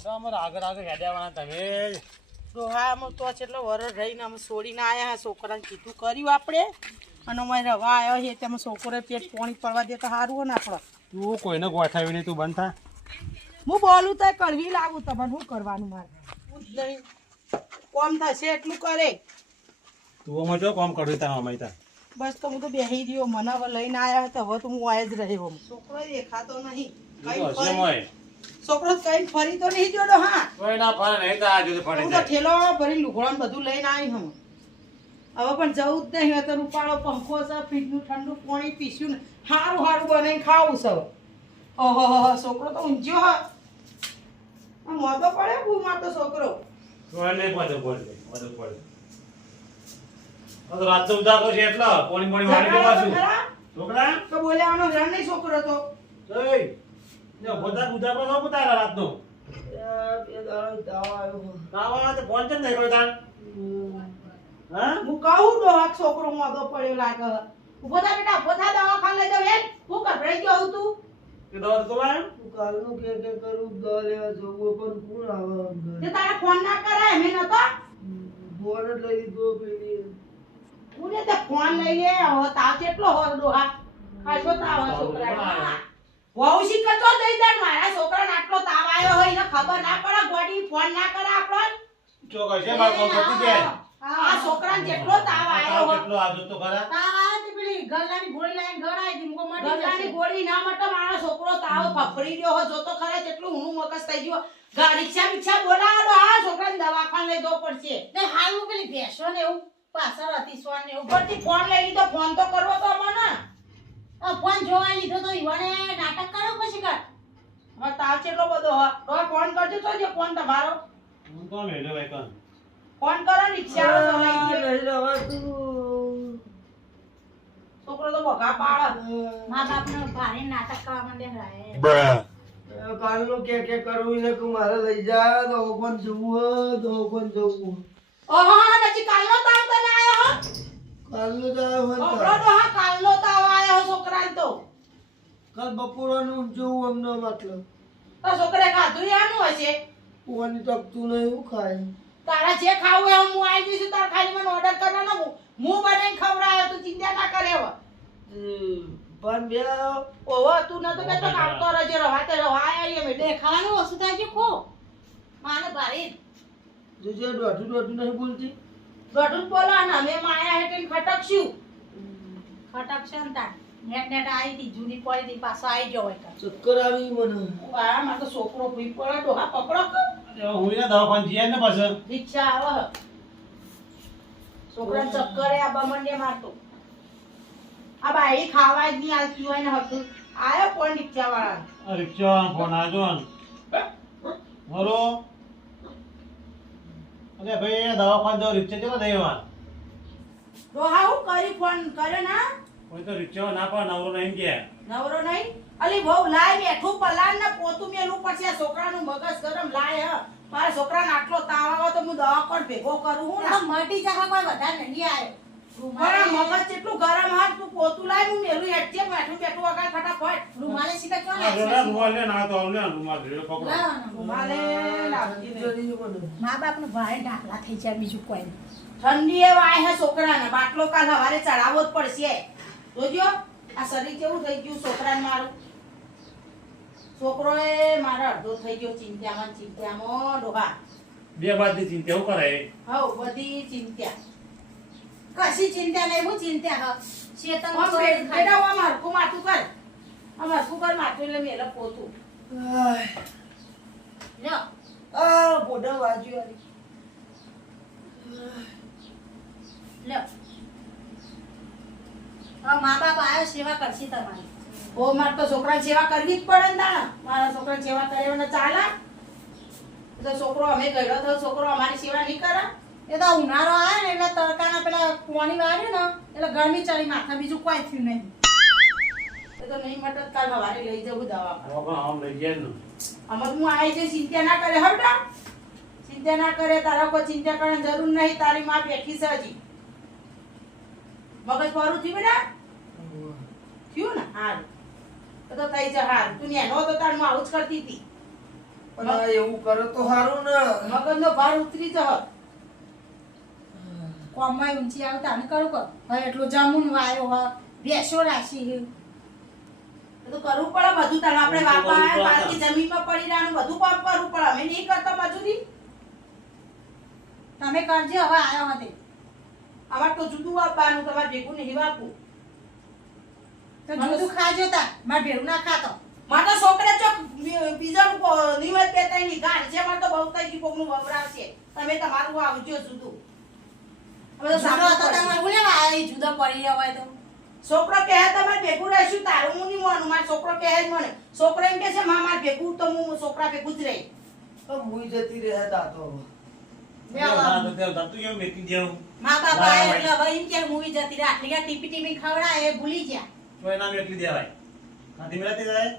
આગળ આગળ હેડ્યાવાના તમે ડોહામાં તો કેટલો વરસ રહીને અમે છોડીને આવ્યા છોકરાને કીધું કર્યું આપણે અને અમારે રવા આવ્યો છે તેમાં છોકરો પેટ પાણી પડવા દે તો સારું હોય ને આપણે તું કોઈને ગોઠાવી નહીં તું બંધ થા હું બોલું તો કડવી લાગુ તમારે શું કરવાનું મારે હું જ નહીં કોમ થશે એટલું કરે તું અમે જો કામ કર્યું તારા અમારી બસ તો હું તો બેસી રહ્યો મને હવે લઈને આવ્યા હતા હવે તો હું આય જ રહ્યો છોકરો દેખાતો નહીં છોકરો કઈ ફરી તો નહીં જોડો હા કોઈ ના ફરે નહીં તો આ જોડે ફરી હું તો ઠેલો ભરી લુગડો બધું લઈને આવી હું હવે પણ જવું જ નહીં તો રૂપાળો પંખો છે ફ્રીજનું ઠંડુ પાણી પીશું ને સારું સારું બનાવીને ખાવું છે ઓહો છોકરો તો ઊંઝ્યો હા મોદો પડે હું મારતો છોકરો કોઈ નહીં પડે તો રાત તો ઉદાકો છે એટલો પાણી પાણી વાળી પાછું છોકરા તો બોલ્યાનો રણ નહીં છોકરો તો એય ને બધા ઉદાકો ન પુતારા રાતનો તાવા તો ફોન કેમ નહીં કર્યો તાન હા હું કહું ડોહા છોકરો મોદો પડ્યો લાગે ઉભો થા બેટા ઉભો થા દવાખાને લઈ જાવ હેલ હું કભરાઈ ગયો હું તું કે દવા તો લાય કાલનું કે કરું દવા લેવા જવું પણ કોણ આવે તે તારા ફોન ના કરાય મેં નતો ફોન જ લઈ લીધો પેલી ઉને તે ફોન લઈ લે હવે તાવ કેટલો હોર ડોહા ખાસો તાવ છોકરા વાવ શીખતો દઈ દે મારા છોકરાને આટલો તાવ આવ્યો હોય ને ખબર ના પડે ગોડી ફોન ના કરે આપણો ચોક છે બાર કોમ કરતી છે આ છોકરાને જેટલો તાવ આવ્યો હોય કેટલો આજો તો ખરા તાવ આવે તે પેલી ગલ્લાની ગોળી લાઈન ગળાઈ દી મુકો મટી ગલ્લાની ગોળી ના મટે મારો છોકરો તાવ ફફડી રહ્યો હો જોતો ખરા કેટલું ઊનું મગજ થઈ ગયો રિક્ષા બિક્ષા બોલાવો આ છોકરાને દવાખાને લઈ જવો પડશે ને હાલ હું પેલી ભેંસો ને એવું પાછળ હતી સોન ને ઉપરથી ફોન લઈ લીધો ફોન તો કરવો તો મને ફોન જોવા લીધો તો ઈવાને નાટક કરો પછી કર હવે તાવ કેટલો બધો હ તો ફોન કરજો તો જે ફોન તમારો હું તો મેલો ભાઈ કોણ ફોન કરો રિક્ષા લઈ દે નહીં રવાતું છોકરો તો બગા પાડ મા બાપને ભારે નાટક કરવા માંડે હરાય કાલનું કે કરું ને કે મારે લઈ જા દવાખાન જવું દવાખાન જવું ઓહો નજી કાલનો તાવ તને આયો હો કાલનું તો આવ્યો ઓબરો હોય તો હા કાલનો તાવ આયો હો છોકરાને તો કાલ બપોરનું જવું અમને મતલબ તો છોકરે ખાધું આનું હશે પોવાની તકતું નહીં હું ખાય તારા જે ખાવું એ હું આવી જઈશું તાર ખાલી મને ઓર્ડર કરવાનો હું બનાવીને ખવડાવ્યો તું ચિંતા ના કરે હવે પણ બે ઓહો તું નતો કે તો કાવતો રજે રવાતે રવાય એ મે દેખાવાનું વસ્તુ થાય કે ખો માને ભારી જોજે દોઢું નહીં બોલતી ગઢું બોલો ને મે માયા હેટીન ખટકશું ખટકશન તા નેટ આવી હતી જૂની પડી હતી પાછો આવી ગયો હોય ચક્કર આવી મને આ માં તો છોકરો ભૂઈ પડે તો હા પકડો હું ને દવાખાને જઈએ ને પાછળ રિક્ષા આવે છોકરા ચક્કરે આ બમંડે મારતો આ બાઈ ખાવા જ નહીં આલતી હોય ને હતું આયો કોણ રિક્ષા વાળા રિક્ષા ફોન આજો હલો અરે ભાઈ દવાખાને જો રિક્ષા ચલો દેવા રોહા હું કરી ફોન કર્યો ના કોઈ તો રિક્ષા ના પણ નવરો નહીં કે નવરો નહીં અલી બહુ લાય બેઠું પલાન ને પોતું મેલું પડશે આ છોકરાનું મગજ ગરમ લાય હ મારા છોકરાને આટલો તાવ આવે તો હું દવાખાને ભેગો કરું હું ને મટી જવા કોઈ વધારે નહીં આવ્યો મારા મગજ કેટલું ગરમ હાથ તું પોતું લાય હું મેલું હેઠે બેઠું વગર ફટાફટ રૂમાલે સીધા કોણ રૂમાલ લે ના તો આવલે રૂમાલ રે પકડો રૂમાલે લાવતી નહીં મા બાપનો ભારે ઢાકલા થઈ જાય બીજું કોઈ નહીં ઠંડી એ વાય હે છોકરાને બાટલો કાલ હવારે ચડાવવો જ પડશે જોજો આ શરીર કેવું થઈ ગયું છોકરાને મારું છોકરો એ મારો અડધો થઈ ગયો ચિંતામાં ડોહા બે બાદની ચિંતા હું કરે હવ બધી ચિંતા કશી ચિંતા નહીં હું ચિંતા હ શેતન બેટા હું હરખું માથું કર હરખું કર માથું એટલે મેલે પોતું લ્યો આ બોડા વાજુ લ્યો મા બાપ આવ્યો સેવા કરશે તમારી ઓ મારે તો છોકરાની સેવા કરવી જ પડે ને તાણા મારા છોકરાની સેવા કરે ચાલે તો છોકરો અમે ગયો તો છોકરો અમારી સેવા નહીં કરે એ તો ઉનાળો આવે ને એટલે તડકાના પેલા પાણી વાળ્યું ને એટલે ગરમી ચડી માથા બીજું કોઈ થયું નહીં એ તો નહીં મટત કાલ સવારે લઈ જવું દવા આમ લઈ જાય ને અમે હું આવી જઈ ચિંતા ના કરે હબડા ચિંતા ના કરે તારા કોઈ ચિંતા કરવાની જરૂર નહીં તારી માં બેઠી છે હજી મગજ પારું થયું બેટા થયું ને હારું તો થઈ જા હારું તું નેનો તો તાર હું આવું જ કરતી હતી પણ આ એવું કરે તો સારું ને. મગજનો ભાર ઉતરી જશે. કોમમાં ઊંચી આવે તાને કરું કર હવે એટલું જામુન વાયો હ બેસો રાશી હે એ તો કરવું પડે બધું તારે આપણે વાપા પાછી જમીનમાં પડી રહેવાનું બધું કામ કરવું પડે અમે નહીં કરતા મજૂરી તમે કરજો હવે આયો હતી અમારે તો જુદું આપવાનું તમારે ભેગું નહીં વાપવું તો જુદું ખાજો તા માર ભેરું ના ખાતો મારા છોકરા ચોક બીજાનું નિવેદ પેતાઈ ની ગાઢ છે મારે તો બહુ કઈ કી કોકનું વવરાવશે તમે તમારું આવજો જુદું હવે તો સારો સાંભળો હતો તમારે બોલે આ જુદો પડી હોય તો છોકરો કહે તમારે ભેગું રહેશું તારું હું નહીં માનું મારો છોકરો કહે જ મને છોકરો એમ કે છે માર ભેગું તો હું છોકરા ભેગું જ રહી તો મુઈ જતી રહે તાતો. તું કેમ મેકી દેવું મા બાપા આયા એટલે હવે એમ કે મૂવી જતી રહે આટલી કે ટીપી ટીપી ખવડાય એ ભૂલી ગયા તો એના મેકલી દેવાય કાંધી મેળાતી જાય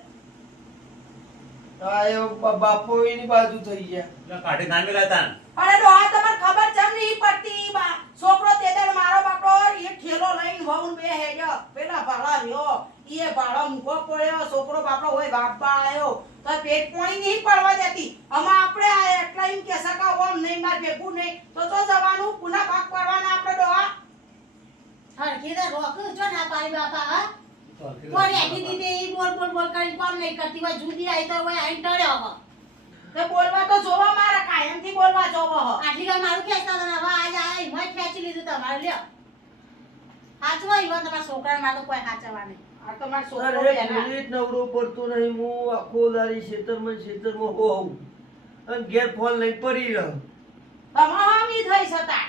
આ એ બાપો એની બાજુ થઈ ગયા. એટલે કાઢી ના મેળાતા અરે ડોહા તમારે ખબર ચમ નહીં પડતી બા છોકરો તેદર મારો બાપો એ ઠેલો લઈને વહુન બે હેડ્યો પેલા ભાળા રહ્યો એ ભાળો મૂકો પડ્યો છોકરો બાપો હોય બાપા આયો તો પેટ પાણી નહીં પડવા દેતી આમાં આપણે આ એટલા એમ કે સકા ઓમ નહીં માર ભેગું નહીં તો જવાનું પુના ભાગ પાડવાના આપણે ડોહા હરખી દે રોક જો ના પાડી બાપા હા કોણ એકી દીદી ઈ બોલ બોલ બોલ કરી કોમ નહીં કરતી હોય જુદી આવી તો હોય આઈ ટળ્યો હવે તે બોલવા તો જોવા મારા કાયમથી બોલવા જોવો હ આટલી કે મારું ખેંચતા હતા હવે આજ આ ઈમાં ખેંચી લીધું તમારે લ્યો હાચવા ઈવન તમારા છોકરાને માં તો કોઈ હાચવા નહીં આ તો માર છોકરો અરે એક એના મિનિટ નવરો પડતો નહીં. હું આખો દાડી ખેતરમાં હોઉં અને ઘેર ફોન લઈને પડી રહ્યો. તમામી થઈ છતા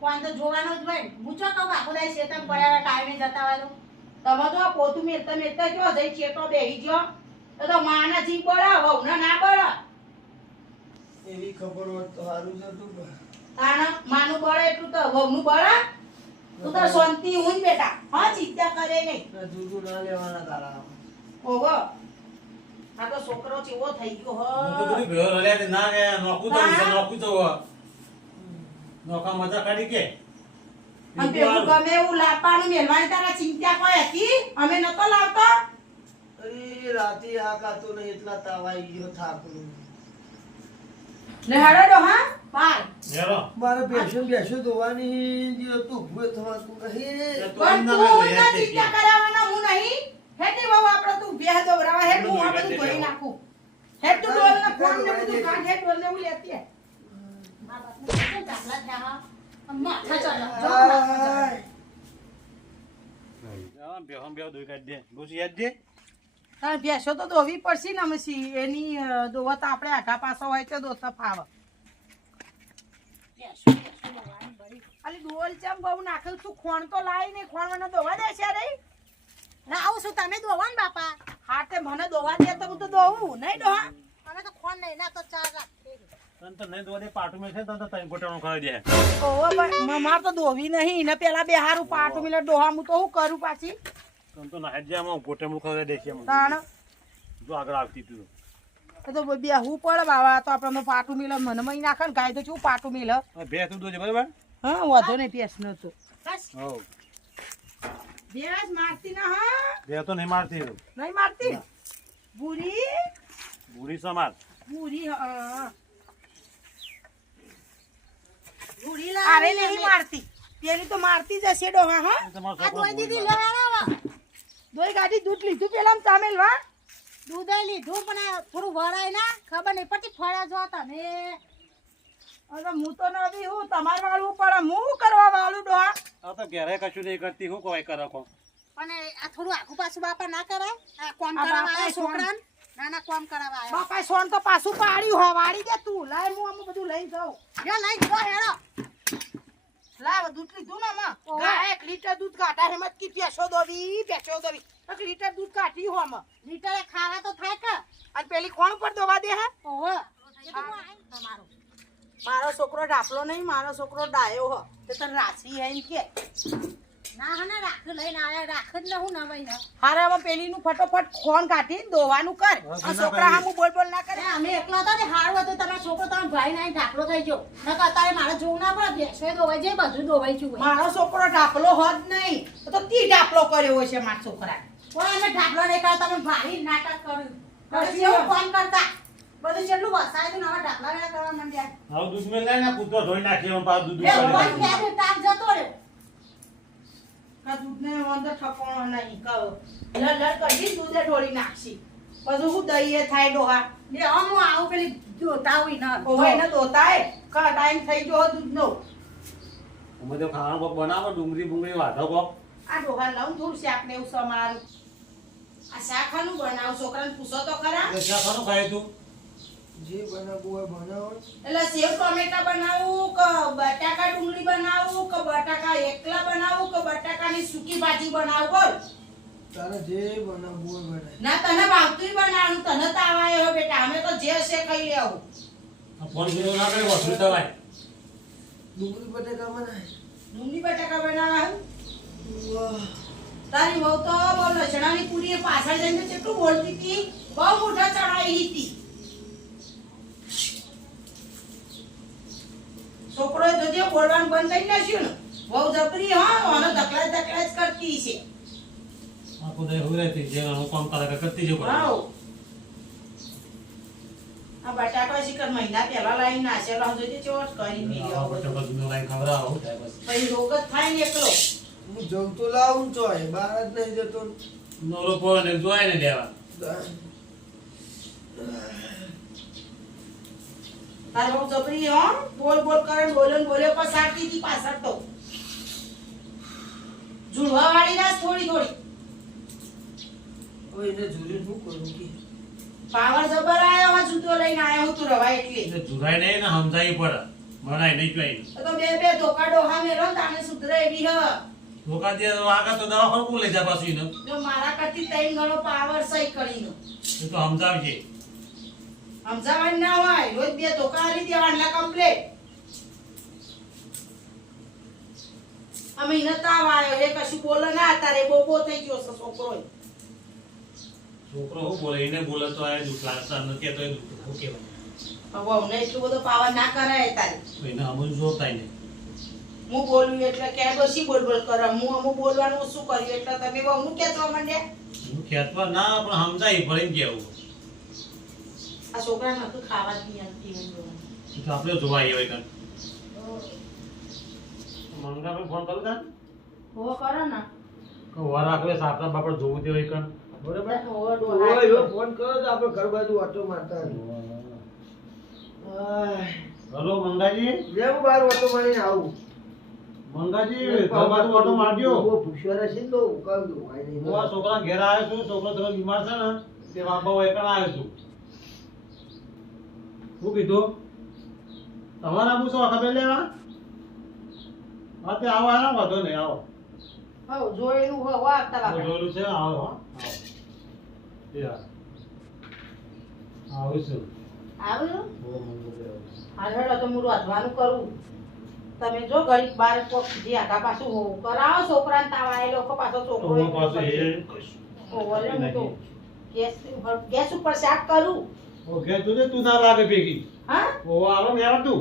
કોણ તો જોવાનો જ હોય પૂછો કહું આખો દાઈ શેતમ પડ્યા ટાઈમે જતા હોય તો તમે તો આ પોતું મેલતા જો જઈ ચેટો બેહી ગયો તો માના જી બળા વહુના ના બળા એવી ખબર હોત તો સારું છે. તું તાણા માનું બળે એટલું તો વહુનું બળા તું તો શાંતિ હું બેટા હા ચિંતા કરે નહીં ના જુદું ના લેવાના તારા. ઓહો આ તો છોકરો ચેવો થઈ ગયો હું તો હ બધું ભેળો રલ્યા ના કે નોકું તો છે નોકું તો નોકા મજા કાઢી કે અને પેલું ગમે એવું લાવવાનું મેલવાની તારા ચિંતા કોઈ હતી અમે નતો લાવતો અરે રાતે આ કાતો નહીં એટલા તાવ આવી ગયો થાકનું. લે હડો હા બાય હેરો મારે બેસો ધોવાની જે હતું ભૂએ થવાતું નહીં. પણ તું ના ચિંતા કરાવવાના હું નહીં હેટી બાબા આપણે તું બે દોરાવા હેટ હું આ બધું ભરી નાખું હેટ તું ડોલ ના ફોન ને બધું કાઢ હેટ ડોલ ને હું લેતી મા બાપને કેમ દાખલા થયા અમ્મા ખચો આય. બેહમ બેહ દોઈ કાઢી દે ગોસી યાદ દે તાર ભેંસો તો દોવી પડશે ને અમે એની દોવા તો આપણે આઘા પાછો હોય તો દોતા ફાવે અલી ડોલ ચમ બહુ નાખેલ તું ખોણ તો લાવી નહીં ખોણ મને દોવા દે છે રે ના આવું છું તમે દોવો ને બાપા હાટે મને દોવા દે તો હું તો દોવું નહીં ડોહા અમે તો ખોન નહીં ના તો ચાર રાખી તન તો નહીં દોડે પાટું મે છે તન તો તઈ ગોટાણો ખાઈ દે ઓહો પણ માર તો દોવી નહીં ને પેલા બે હારું પાટું મિલે ડોહા હું તો હું કરું પાછી તન તો ના જે આમાં ગોટાણો ખાઈ દે છે તાણ જો આગળ આવતી તું તો બેહવું પડે બાબા તો આપણે પાટું મિલે મને મહી નાખે ને ગાય તો શું પાટું મિલે બે તું દોજે બરાબર હા વધો નહીં પેસ નતો બસ હો બેસ મારતી ના હા બે તો નહીં મારતી નહીં મારતી બુરી બુરી સમાર બુરી ઘોડી અરે લાવી નહીં મારતી પેલી તો મારતી જ હશે ડોહા હા તમારો આ છોકરો દોઈ દીધી લો આવા દોઈ ગાડી દૂધ લીધું પેલા ચામેલ વા દૂધ લીધું પણ આ થોડું વરાય ના ખબર નહીં પડતી ફળ્યા જો તમે અરે હું તો નવી હું તમાર વાળું પડે હું કરવા વાળું ડોહા આ તો ઘેરે કશું નહીં કરતી હું કોઈ કરે કો પણ આ થોડું આખું પાછું બાપા ના કરાય આ કોમ આ કરાવવા બાપાએ આયા છોકરાને નાના કોમ કરાવવા આયા બાપા સોન તો પાછું પાડ્યું હો વાળી દે તું લાય હું આમ બધું લઈ જાઉં યો લઈ જો હેડો લાવ દૂધ લીધું ને માં ઓહો. ગા 1 લીટર દૂધ કાઢા હેમત કી પેસો દોવી 1 લીટર દૂધ કાઢી હો માં લીટરે ખાવા તો થાય કે અને પેલી કોણ પર દોવા દે હે ઓહો એ તો હું આઈ તમારો મારો છોકરો ડાપલો નહીં મારો છોકરો ડાયો હો તે તને રાસી હે એમ કે ના હને રાખ લઈને આયા રાખ જ ન હું ના ભાઈ હારે હવે પેલીનું ફટોફટ ખોન કાઢી દોવાનું કર આ છોકરા હામું બોલ બોલ ના કરે અમે એકલા હતા ને હારું હતું તમારો છોકરો તમારો ભાઈ ના ઢાકલો થઈ ગયો નકર અત્યારે મારે જોવું ના પડે ભેંસો દોવાઈ જાય બધું દોવાઈ ગયું હોય મારો છોકરો ડાપલો હોત નહીં તો તી ડાપલો કર્યો હોય છે મારા છોકરા કોઈ અમે ઢાકલો નહીં કરતા તમે ભારી નાટક કર્યું પછી એવું ફોન કરતા બધું કેટલું વસાય તો નવા ઢાકલા વેળા કરવા માંડ્યા હવે દૂધ મેં લઈને કૂતરો ધોઈ નાખી એમ પાછું દૂધ એ કાઢી ઉપર નાખ્યું. ફેંક તાપ જતો રહ્યો આ દૂધને અંદર ઠપણો નહીં કહો લડ કરી દૂધે ઢોળી નાખશી પછી હું દઈએ થાય ડોહા લે આમ હું આવું પેલી જોતા હોય ના ઓય ને દોતાય કા ટાઈમ થઈ ગયો દૂધનો અમે તો ખાવાનું કોક બનાવો ડુંગળી બુંગળી વાઢો કોક. આ ડોહા લઉં થોડું શાક ને એવું સમારું આ શાખાનું બનાવ છોકરાને પૂછો તો ખરા એટલે શા ખાવાનું ખાય તું? જે બનાવવું હોય બનાવો. એટલે સેવ ટમેટા બનાવું કે બટાકા ડુંગળી બનાવું કે બટાકા એકલા બનાવું કે બટાકાની સૂકી ભાજી બનાવું બોલ તારે જે બનાવવું હોય બનાય. ના તને ભાવતું બનાવવાનું તને તો આવાય હો બેટા અમે તો જે હશે ખાઈ લેવું આ ફોન કર્યો ના કરે વસૂલ થવાય. ડુંગળી બટાકા બનાય. ડુંગળી બટાકા બનાવવાનું વાહ. તારી વહુ તો બહુ લસણાની પૂરી પાછળ જઈને કેટલું બોલતી હતી બહુ મોઢા ચડાવી હતી છોકરો જોજે બોલવાનું બંધ કરી નાખ્યું ને બહુ જબરી હા અને ધકલા ધકલા જ કરતી છે આખો દે હોય રહેતી જે હું કામ કરે કે કરતી જો વાવ આ બટાકા શિકર મહિના પહેલા લાઈન નાખેલો જોજે ચોટ કરી મેલ્યો બટા બધું લાઈન ખવડાવો હું થાય બસ. પછી રોગ જ થાય ને એકલો હું જવું તો લાવું ચોય બહાર જ નહીં જતો. નવરો પોળો ને જોવાય ને લેવા. તારે બહુ જબરી હો બોલ બોલ કરે બોલ્યો ને બોલ્યો પસારતી હતી પાછળ તો જુડવા વાળી રાસ થોડી થોડી હવે એને જોઈને શું કરું કે પાવર જબર આયો હા જૂતો લઈને આયો હું તું રવાય એટલે એટલે જુરાય નહીં ને સમજાવી પડે મનાય નહીં કઈ. તો બે ધોકા ડોહા મેલો તાને સુધરે એવી હ ધોકા દે તો આગળ તો દવાખાનું કોણ લઈ જાય પાછું એને? જો મારા કરતી ત્રણ ગણો પાવર સહી કરીને એ તો સમજાવજે. સમજાવવાનું ના હોય રોજ બે ધોકા આલી દેવાના કમ્પ્લેટ અમે એને તાવ આયો એ કશું બોલે ના તારે બોબો થઈ ગયો છે છોકરો છોકરો શું બોલે એને બોલે તો આ દુઃખ લાગતા નથી તો એ દુઃખ શું કહેવાય? હવે અમને એટલું બધો પાવર ના કરાય તારે તો એને અમુક જોતાય નહીં. હું બોલું એટલે કે ડોસી બોલ બોલ કરે હું અમુક બોલવાનું શું કર્યું એટલે તમે હું કેતવા માંડ્યા હું ખેતવા ના પણ સમજાવી પડે એમ કેવું. આ છોકરાને હતું ખાવા જ નહીં એ તો આપણે જોવાય હોય કાન મંગાભાઈ ફોન કરું કાન હો કરો ને કે વાર રાખવે સાપડા બાપડ જોવું તે હોય કાન બરોબર. હો ઓય ડોહા જો ફોન કરો તો આપણે ઘર બાજુ ઓટો મારતા આવીએ. આય. હલો મંગાજી. લે હું બહાર ઓટો મારીને આવું. મંગાજી ઘર બાજુ ઓટો મારજો. બહુ ભૂસ્યો રહેશે ને તો ઉકાળી દઉં. આય નહીં. હું આ છોકરા ઘેર આવ્યો છું છોકરો થોડો બીમાર છે ને તે બાપા હોય કાન આવ્યો છું. શું કીધું તમારે આવું છો ખબર લેવા? હા તે આવો આવો વાંધો નહીં આવો. હો જોયેલું હો વાગતા હું બાપા જોયેલું છે આવો હો આવો. એ હા. આવું છું. આવ્યું બહુ મંગાજી આવું. હાલ હેડો તો હું રોધવાનું કરું તમે જો ઘડીક બાર કોક જે આગા પાછું હોવું કરાવો છોકરાને તાવ આયેલો કે પાછો તો છોકરો હું પાછું એ ઓલે હું તો ગેસ ઉપર શાક કરું ઓકે તું તું ના લાગે ભેગી હા ઓ આવો ને આવડતું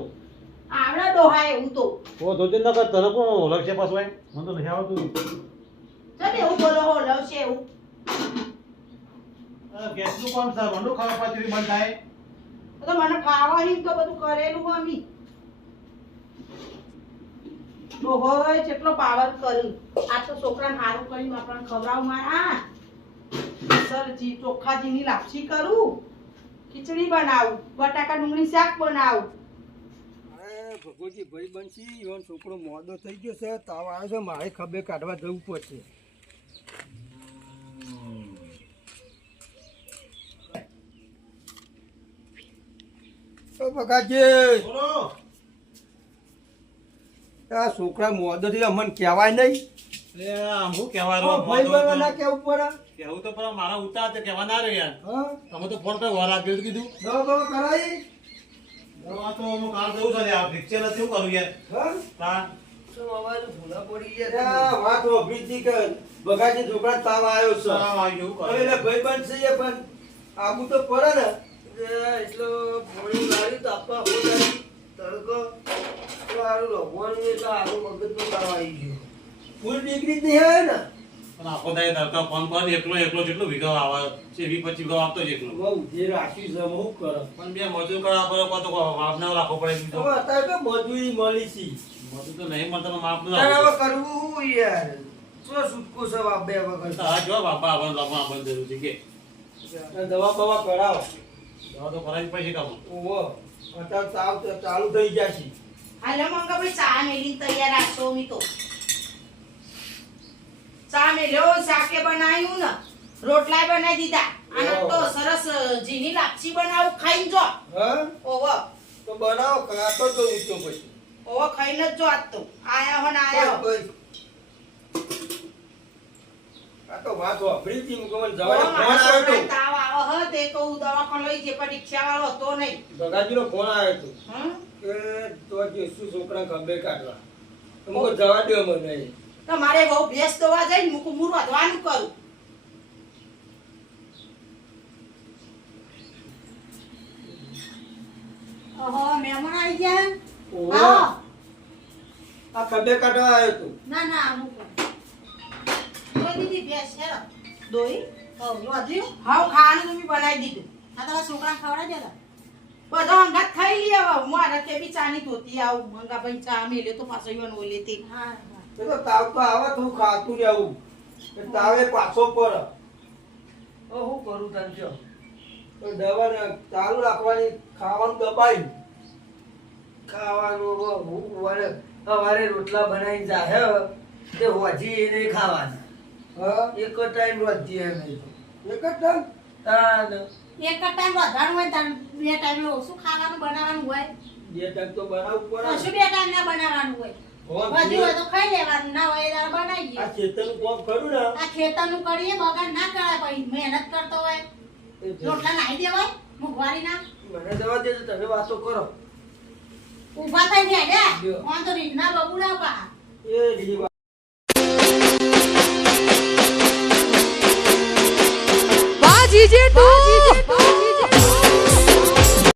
આવડા ડોહાય હું તો ઓ તો ન કર તને કોણ લક્ષ્ય પાછું હોય મને તો નથી આવડતું. ચાલ એવું બોલો હો લવશે એવું ગેસનું કામ છે મંડું ખાવા પાછળ બંધ થાય. તો મને ફાવાની તો બધું કરેલું અમી ડોહોય કેટલો પાવર કર્યું આ તો છોકરાને હારું કરીને આપણને ખવડાવું મારા સરજી ચોખાજીની લાપસી કરું ખીચડી બનાવું બટાકા ડુંગળી શાક બનાવું અરે ભગવતી ભાઈ બનશી એવો છોકરો મોડો થઈ ગયો છે તાવ આવે છે મારે ખભે કાઢવા જવું પડશે. ઓ બકાજી બોલો આ છોકરા મોડો થી અમને કહેવાય નહીં. લે આમ શું કહેવાનું ભાઈ બને ના કેવું પડે. કેવું તો પણ મારા ઉતાર તે કહેવા ના રહ્યો યાર. હા તમે તો ફોન કરી વાર આપ્યો તો કીધું દવા બવા કરાવી. આ તો હું કાલ જવું છે યાર પિક્ચર નથી શું કરું યાર. હા હા તો અવાજ ભૂલા પડી ગયા. વાત ઓભી કે બગાજી છોકરા તાવ આવ્યો છે. આવી જવું હવે એટલે ભાઈ બનશે એ પણ આબુ તો પડે ને એટલો ભોળી લાવી તો આપવા હોતા તડકો તો આરું રગવાનું એટલે આરું મગજનો તાવ આવી ગયો. ફૂલ ડિગ્રી જ નહીં આવે ને પણ આખો દાય તડકા ફોન કર એકલો જેટલું વીઘા આવે છે 20-25 વીઘા આપતો જ એકલો બહુ જે રાખી છે હું કરે પણ બે મજૂર કરવા પડે તો માપ ના રાખવો પડે બીજો હવે અત્યારે તો મજૂરી મળી છે મજૂર તો નહીં મળતા માપ ના તારે હવે રાખવું કરવું હું યાર શું છૂટકો છે બાપ બે વગર હા જો બાપા આપણે જરૂર છે કે દવા બવા કરાવો દવા તો કરાવી પછી કામ ઓહો અત્યારે તાવ તો ચાલુ થઈ ગયા છે હાલો મંગાભાઈ ચા મેલી તૈયાર રાખશો મી તો ચા મેલ્યો શાકે બનાવ્યું ને રોટલા બનાવી દીધા અને તો સરસ જીની લાપસી બનાવું ખાઈને જો હા ઓવો તો બનાવો કાતો તો ઊંચો પછી ઓવો ખાઈને જ જો આજ તો આયા હો ને આયા હો. આ તો વાત વાપરી હતી મુકમન ઓ, જવાને ફોન મારા આવ્યો છોકરાને તો તાવ આવો હે તે કહું દવાખાને લઈ જે પણ રિક્ષા વાળો હતો નહીં ભગાજીનો ફોન આવ્યો તો હમ કે તો જે શું છોકરા ખંભે કાઢવા તો મુકો જવા દો મને તો મારે બહુ ભેંસ દોવા જઈને મૂકું મૂળ વધવાનું કરું ઓહો મહેમાન આવી ગયા ઓહો આવો. આ ખંભે કાઢવા આવ્યો તો ના ના મૂકો કોઈ દીદી ભેંસ હેરો દોઈ ઓ વધ્યું હાવ ખાવાનું તો મેં બનાવી દીધું આ તમારા છોકરા ખવડાવજો ને બધો અંગાત ખાઈ લે હવે મારે તે બી ચાની ધોતી આવું મંગાભાઈ ચા મેલ્યો તો પાછો ઈવન ઓલે તે હા એ તો તાવ તો આવે તો ખાતું રહેવું એ તાવે પાછો પર ઓ હું કરું તને જો તો દવા ને ચાલુ રાખવાની ખાવાનું દબાઈ ખાવાનું હું વરે સવારે રોટલા બનાવીને જાહે તે હોજી એને ખાવાના હા એક જ ટાઈમ રોજી એ નહીં એક જ ટાઈમ તાન એક ટાઈમ વધારવું હોય તાર બે ટાઈમ ઓછું ખાવાનું બનાવવાનું હોય બે ટાઈમ તો બનાવવું પડે કશું બે ટાઈમ ના બનાવવાનું હોય વધ્યું હોય તો ખાઈ લેવાનું ના હોય તો બનાવીએ આ ખેતરનું કામ કરું ને આ ખેતરનું કરીએ બગાડ ના કરાય પછી મહેનત કરતો હોય રોટલા નાહી દેવાય મુઘવારી ના મને દવા દે તો તમે વાતો કરો ઊભા થઈ ગયા ને વાંધો નહીં ના બબુડા પા એ રીવા Baji Jetu.